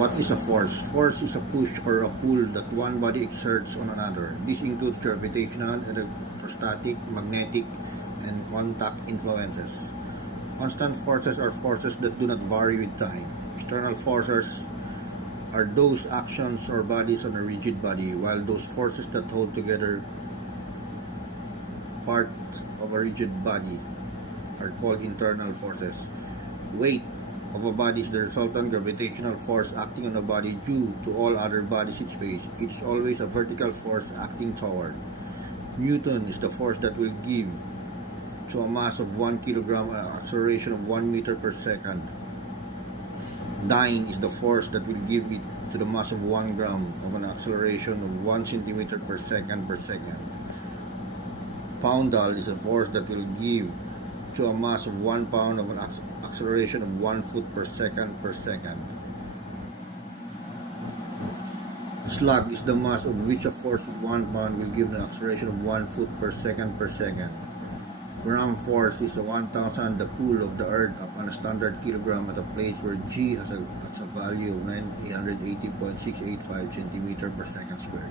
What is a force? Force is a push or a pull that one body exerts on another. This includes gravitational, electrostatic, magnetic, and contact influences. Constant forces are forces that do not vary with time. External forces are those actions or bodies on a rigid body, while those forces that hold together parts of a rigid body are called internal forces. Weight of a body is the resultant gravitational force acting on a body due to all other bodies in space. It is always a vertical force acting toward. Newton is the force that will give to a mass of 1 kilogram an acceleration of 1 meter per second. Dyne is the force that will give it to the mass of 1 gram of an acceleration of 1 centimeter per second per second. Poundal is a force that will give to a mass of 1 pound of an acceleration of 1 foot per second per second. Slug is the mass of which a force of 1 pound will give an acceleration of 1 foot per second per second. Gram force is a 1,000 the pull of the earth upon a standard kilogram at a place where G has a value of 880.685 centimeter per second squared.